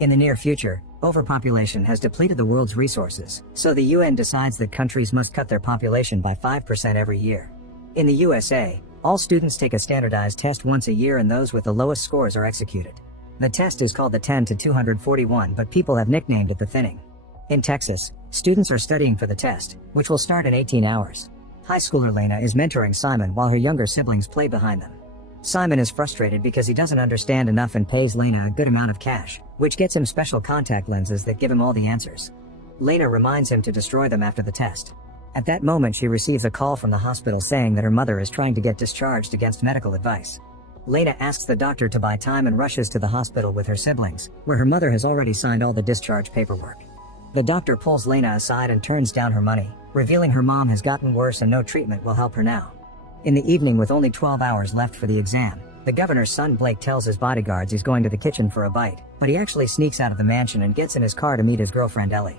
In the near future, overpopulation has depleted the world's resources, so the UN decides that countries must cut their population by 5% every year. In the USA, all students take a standardized test once a year and those with the lowest scores are executed. The test is called the 10 to 241, but people have nicknamed it the thinning. In Texas, students are studying for the test, which will start in 18 hours. High schooler Lena is mentoring Simon while her younger siblings play behind them. Simon is frustrated because he doesn't understand enough and pays Lena a good amount of cash, which gets him special contact lenses that give him all the answers. Lena reminds him to destroy them after the test. At that moment she receives a call from the hospital saying that her mother is trying to get discharged against medical advice. Lena asks the doctor to buy time and rushes to the hospital with her siblings, where her mother has already signed all the discharge paperwork. The doctor pulls Lena aside and turns down her money, revealing her mom has gotten worse and no treatment will help her now. In the evening, with only 12 hours left for the exam, the governor's son Blake tells his bodyguards he's going to the kitchen for a bite, but he actually sneaks out of the mansion and gets in his car to meet his girlfriend Ellie.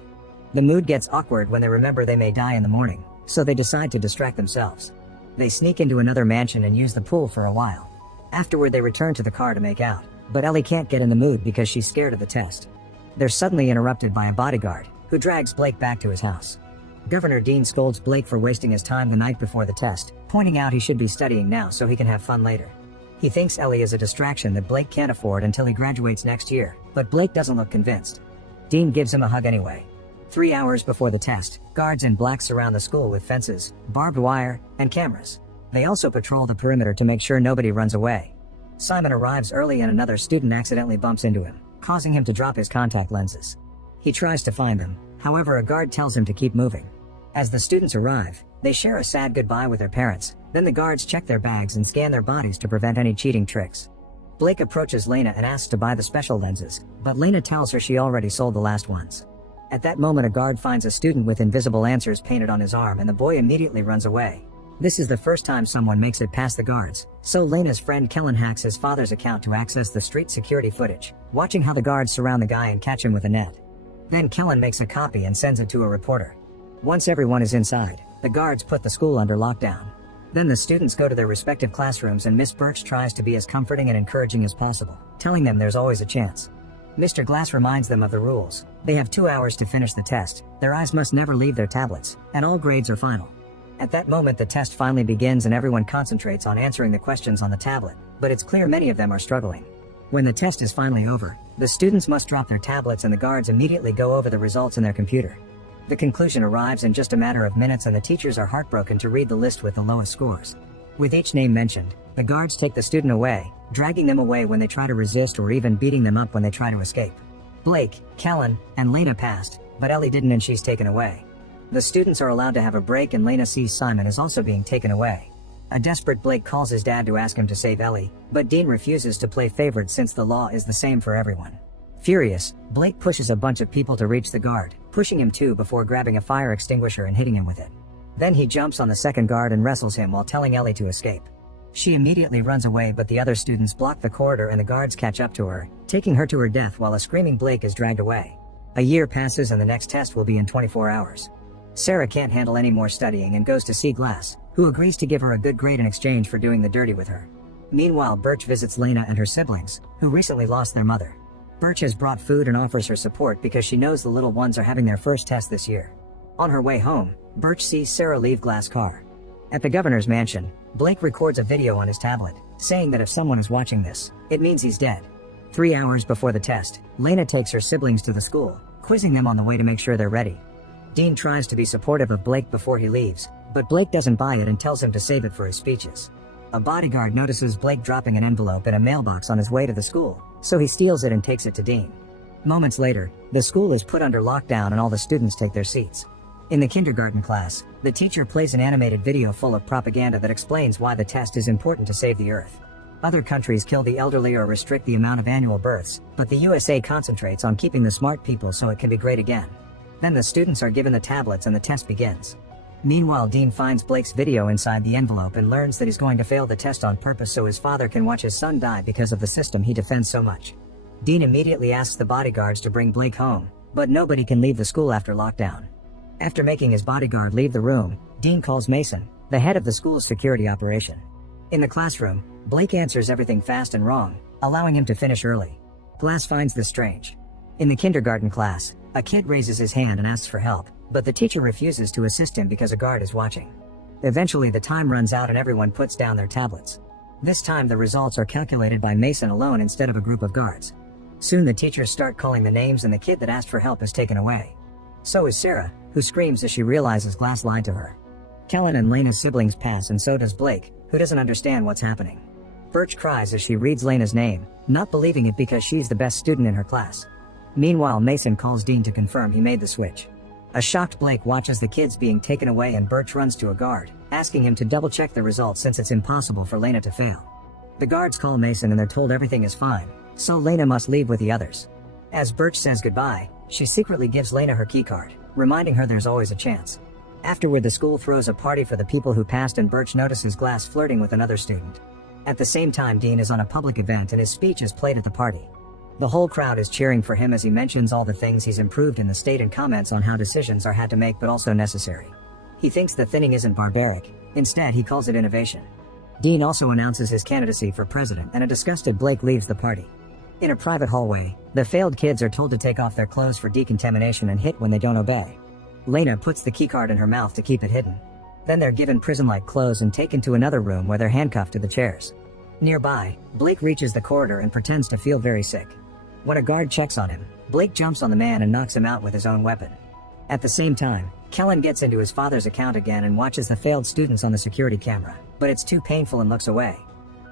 The mood gets awkward when they remember they may die in the morning, so they decide to distract themselves. They sneak into another mansion and use the pool for a while. Afterward they return to the car to make out, but Ellie can't get in the mood because she's scared of the test. They're suddenly interrupted by a bodyguard, who drags Blake back to his house. Governor Dean scolds Blake for wasting his time the night before the test, pointing out he should be studying now so he can have fun later. He thinks Ellie is a distraction that Blake can't afford until he graduates next year, but Blake doesn't look convinced. Dean gives him a hug anyway. 3 hours before the test, guards in black surround the school with fences, barbed wire, and cameras. They also patrol the perimeter to make sure nobody runs away. Simon arrives early and another student accidentally bumps into him, causing him to drop his contact lenses. He tries to find them, however a guard tells him to keep moving. As the students arrive, they share a sad goodbye with their parents, then the guards check their bags and scan their bodies to prevent any cheating tricks. Blake approaches Lena and asks to buy the special lenses, but Lena tells her she already sold the last ones. At that moment a guard finds a student with invisible answers painted on his arm and the boy immediately runs away. This is the first time someone makes it past the guards, so Lena's friend Kellen hacks his father's account to access the street security footage, watching how the guards surround the guy and catch him with a net. Then Kellen makes a copy and sends it to a reporter. Once everyone is inside, the guards put the school under lockdown. Then the students go to their respective classrooms and Miss Birch tries to be as comforting and encouraging as possible, telling them there's always a chance. Mr. Glass reminds them of the rules. They have 2 hours to finish the test, their eyes must never leave their tablets, and all grades are final. At that moment the test finally begins and everyone concentrates on answering the questions on the tablet, but it's clear many of them are struggling. When the test is finally over, the students must drop their tablets and the guards immediately go over the results in their computer. The conclusion arrives in just a matter of minutes and the teachers are heartbroken to read the list with the lowest scores. With each name mentioned, the guards take the student away, dragging them away when they try to resist or even beating them up when they try to escape. Blake, Kellen, and Lena passed, but Ellie didn't and she's taken away. The students are allowed to have a break and Lena sees Simon is also being taken away. A desperate Blake calls his dad to ask him to save Ellie, but Dean refuses to play favorite since the law is the same for everyone. Furious, Blake pushes a bunch of people to reach the guard, pushing him too before grabbing a fire extinguisher and hitting him with it. Then he jumps on the second guard and wrestles him while telling Ellie to escape. She immediately runs away but the other students block the corridor and the guards catch up to her, taking her to her death while a screaming Blake is dragged away. A year passes and the next test will be in 24 hours. Sarah can't handle any more studying and goes to see Glass, who agrees to give her a good grade in exchange for doing the dirty with her. Meanwhile Birch visits Lena and her siblings, who recently lost their mother. Birch has brought food and offers her support because she knows the little ones are having their first test this year. On her way home, Birch sees Sarah leave Glass' car. At the governor's mansion, Blake records a video on his tablet, saying that if someone is watching this, it means he's dead. 3 hours before the test, Lena takes her siblings to the school, quizzing them on the way to make sure they're ready. Dean tries to be supportive of Blake before he leaves, but Blake doesn't buy it and tells him to save it for his speeches. A bodyguard notices Blake dropping an envelope in a mailbox on his way to the school, so he steals it and takes it to Dean. Moments later, the school is put under lockdown and all the students take their seats. In the kindergarten class, the teacher plays an animated video full of propaganda that explains why the test is important to save the Earth. Other countries kill the elderly or restrict the amount of annual births, but the USA concentrates on keeping the smart people so it can be great again. Then the students are given the tablets and the test begins. Meanwhile, Dean finds Blake's video inside the envelope and learns that he's going to fail the test on purpose so his father can watch his son die because of the system he defends so much. Dean immediately asks the bodyguards to bring Blake home, but nobody can leave the school after lockdown. After making his bodyguard leave the room, Dean calls Mason, the head of the school's security operation. In the classroom, Blake answers everything fast and wrong, allowing him to finish early. Glass finds this strange. In the kindergarten class, a kid raises his hand and asks for help, but the teacher refuses to assist him because a guard is watching. Eventually the time runs out and everyone puts down their tablets. This time the results are calculated by Mason alone instead of a group of guards. Soon the teachers start calling the names and the kid that asked for help is taken away. So is Sarah, who screams as she realizes Glass lied to her. Kellen and Lena's siblings pass and so does Blake, who doesn't understand what's happening. Birch cries as she reads Lena's name, not believing it because she's the best student in her class. Meanwhile Mason calls Dean to confirm he made the switch. A shocked Blake watches the kids being taken away and Birch runs to a guard, asking him to double check the results since it's impossible for Lena to fail. The guards call Mason and they're told everything is fine, so Lena must leave with the others. As Birch says goodbye, she secretly gives Lena her keycard, reminding her there's always a chance. Afterward the school throws a party for the people who passed and Birch notices Glass flirting with another student. At the same time Dean is on a public event and his speech is played at the party. The whole crowd is cheering for him as he mentions all the things he's improved in the state and comments on how decisions are had to make but also necessary. He thinks the thinning isn't barbaric, instead he calls it innovation. Dean also announces his candidacy for president and a disgusted Blake leaves the party. In a private hallway, the failed kids are told to take off their clothes for decontamination and hit when they don't obey. Lena puts the keycard in her mouth to keep it hidden. Then they're given prison-like clothes and taken to another room where they're handcuffed to the chairs. Nearby, Blake reaches the corridor and pretends to feel very sick. When a guard checks on him, Blake jumps on the man and knocks him out with his own weapon. At the same time, Kellen gets into his father's account again and watches the failed students on the security camera, but it's too painful and looks away.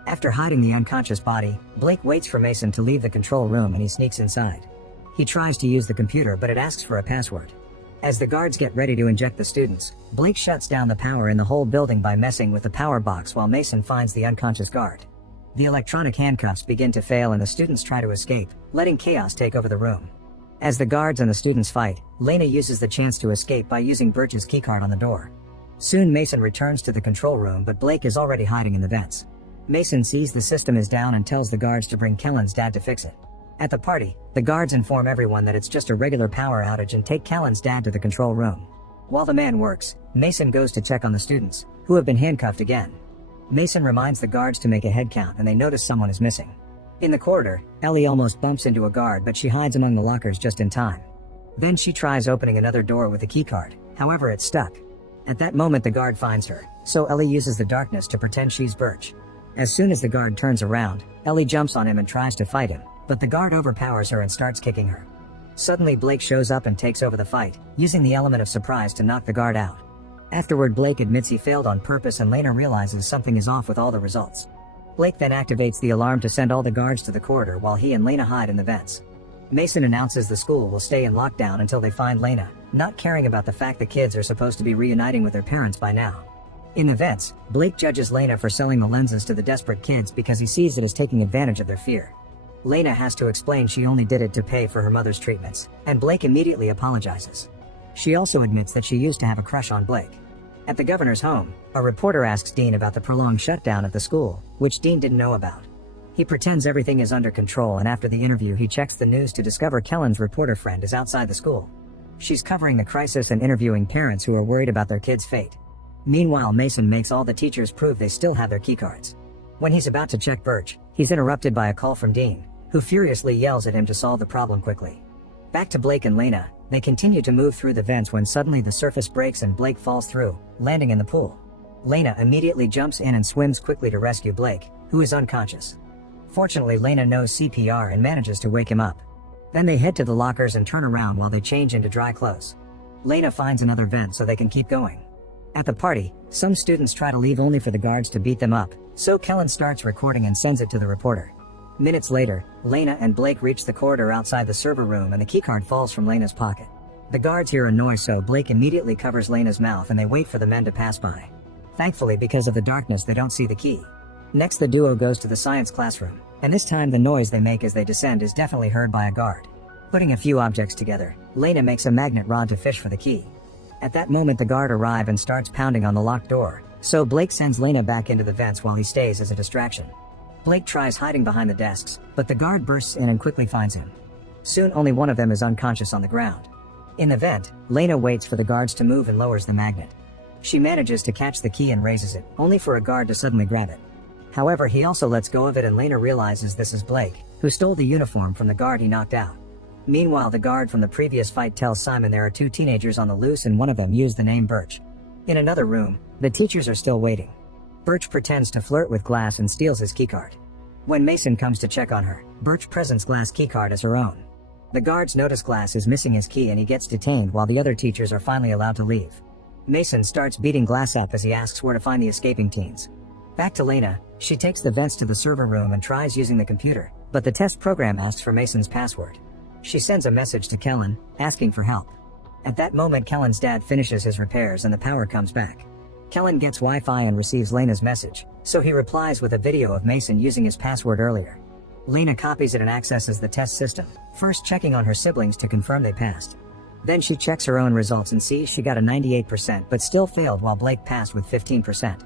After hiding the unconscious body, Blake waits for Mason to leave the control room and he sneaks inside. He tries to use the computer but it asks for a password. As the guards get ready to inject the students, Blake shuts down the power in the whole building by messing with the power box while Mason finds the unconscious guard. The electronic handcuffs begin to fail and the students try to escape, letting chaos take over the room. As the guards and the students fight, Lena uses the chance to escape by using Birch's keycard on the door. Soon Mason returns to the control room but Blake is already hiding in the vents. Mason sees the system is down and tells the guards to bring Kellen's dad to fix it. At the party, the guards inform everyone that it's just a regular power outage and take Kellen's dad to the control room. While the man works, Mason goes to check on the students, who have been handcuffed again. Mason reminds the guards to make a head count and they notice someone is missing. In the corridor, Ellie almost bumps into a guard but she hides among the lockers just in time. Then she tries opening another door with the keycard, however it's stuck. At that moment the guard finds her, so Ellie uses the darkness to pretend she's Birch. As soon as the guard turns around, Ellie jumps on him and tries to fight him, but the guard overpowers her and starts kicking her. Suddenly Blake shows up and takes over the fight, using the element of surprise to knock the guard out. Afterward Blake admits he failed on purpose and Lena realizes something is off with all the results. Blake then activates the alarm to send all the guards to the corridor while he and Lena hide in the vents. Mason announces the school will stay in lockdown until they find Lena, not caring about the fact the kids are supposed to be reuniting with their parents by now. In the vents, Blake judges Lena for selling the lenses to the desperate kids because he sees it as taking advantage of their fear. Lena has to explain she only did it to pay for her mother's treatments, and Blake immediately apologizes. She also admits that she used to have a crush on Blake. At the governor's home, a reporter asks Dean about the prolonged shutdown at the school, which Dean didn't know about. He pretends everything is under control and after the interview he checks the news to discover Kellen's reporter friend is outside the school. She's covering the crisis and interviewing parents who are worried about their kids' fate. Meanwhile Mason makes all the teachers prove they still have their keycards. When he's about to check Birch, he's interrupted by a call from Dean, who furiously yells at him to solve the problem quickly. Back to Blake and Lena, they continue to move through the vents when suddenly the surface breaks and Blake falls through, landing in the pool. Lena immediately jumps in and swims quickly to rescue Blake, who is unconscious. Fortunately Lena knows CPR and manages to wake him up. Then they head to the lockers and turn around while they change into dry clothes. Lena finds another vent so they can keep going. At the party, some students try to leave only for the guards to beat them up, so Kellen starts recording and sends it to the reporter. Minutes later, Lena and Blake reach the corridor outside the server room and the keycard falls from Lena's pocket. The guards hear a noise so Blake immediately covers Lena's mouth and they wait for the men to pass by. Thankfully because of the darkness they don't see the key. Next the duo goes to the science classroom, and this time the noise they make as they descend is definitely heard by a guard. Putting a few objects together, Lena makes a magnet rod to fish for the key. At that moment the guard arrives and starts pounding on the locked door, so Blake sends Lena back into the vents while he stays as a distraction. Blake tries hiding behind the desks, but the guard bursts in and quickly finds him. Soon only one of them is unconscious on the ground. In the vent, Lena waits for the guards to move and lowers the magnet. She manages to catch the key and raises it, only for a guard to suddenly grab it. However, he also lets go of it and Lena realizes this is Blake, who stole the uniform from the guard he knocked out. Meanwhile, the guard from the previous fight tells Simon there are two teenagers on the loose and one of them used the name Birch. In another room, the teachers are still waiting. Birch pretends to flirt with Glass and steals his keycard. When Mason comes to check on her, Birch presents Glass' keycard as her own. The guards notice Glass is missing his key and he gets detained while the other teachers are finally allowed to leave. Mason starts beating Glass up as he asks where to find the escaping teens. Back to Lena, she takes the vents to the server room and tries using the computer, but the test program asks for Mason's password. She sends a message to Kellen, asking for help. At that moment, Kellen's dad finishes his repairs and the power comes back. Kellen gets Wi-Fi and receives Lena's message, so he replies with a video of Mason using his password earlier. Lena copies it and accesses the test system, first checking on her siblings to confirm they passed. Then she checks her own results and sees she got a 98% but still failed while Blake passed with 15%.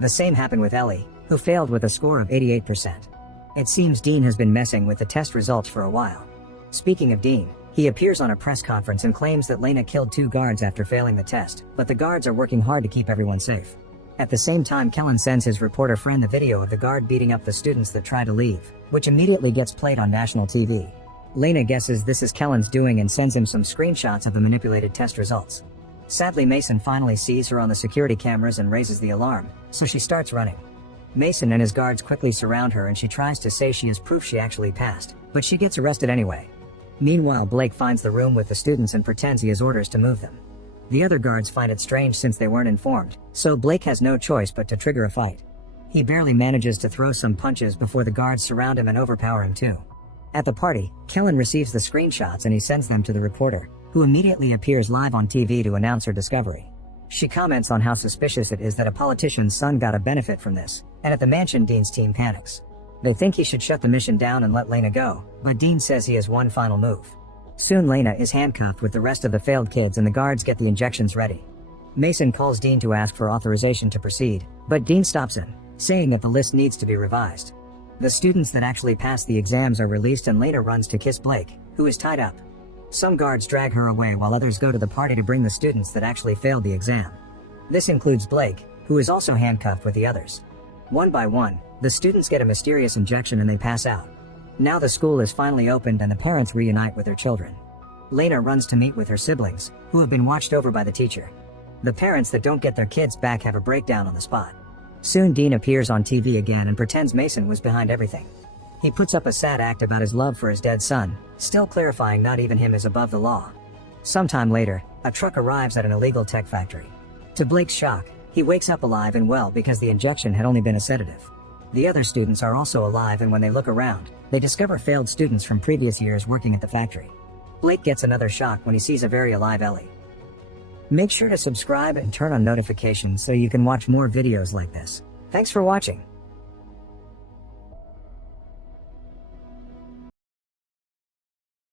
The same happened with Ellie, who failed with a score of 88%. It seems Dean has been messing with the test results for a while. Speaking of Dean, he appears on a press conference and claims that Lena killed two guards after failing the test, but the guards are working hard to keep everyone safe. At the same time, Kellen sends his reporter friend the video of the guard beating up the students that try to leave, which immediately gets played on national TV. Lena guesses this is Kellen's doing and sends him some screenshots of the manipulated test results. Sadly, Mason finally sees her on the security cameras and raises the alarm, so she starts running. Mason and his guards quickly surround her and she tries to say she is proof she actually passed, but she gets arrested anyway. Meanwhile, Blake finds the room with the students and pretends he has orders to move them. The other guards find it strange since they weren't informed, so Blake has no choice but to trigger a fight. He barely manages to throw some punches before the guards surround him and overpower him too. At the party, Kellen receives the screenshots and he sends them to the reporter, who immediately appears live on TV to announce her discovery. She comments on how suspicious it is that a politician's son got a benefit from this, and at the mansion Dean's team panics. They think he should shut the mission down and let Lena go, but Dean says he has one final move. Soon Lena is handcuffed with the rest of the failed kids and the guards get the injections ready. Mason calls Dean to ask for authorization to proceed, but Dean stops him, saying that the list needs to be revised. The students that actually passed the exams are released and Lena runs to kiss Blake, who is tied up. Some guards drag her away while others go to the party to bring the students that actually failed the exam. This includes Blake, who is also handcuffed with the others. One by one, the students get a mysterious injection and they pass out. Now the school is finally opened and the parents reunite with their children. Lena runs to meet with her siblings, who have been watched over by the teacher. The parents that don't get their kids back have a breakdown on the spot. Soon Dean appears on TV again and pretends Mason was behind everything. He puts up a sad act about his love for his dead son, still clarifying not even him is above the law. Sometime later, a truck arrives at an illegal tech factory. To Blake's shock, he wakes up alive and well because the injection had only been a sedative. The other students are also alive and when they look around, they discover failed students from previous years working at the factory. Blake gets another shock when he sees a very alive Ellie. Make sure to subscribe and turn on notifications so you can watch more videos like this. Thanks for watching.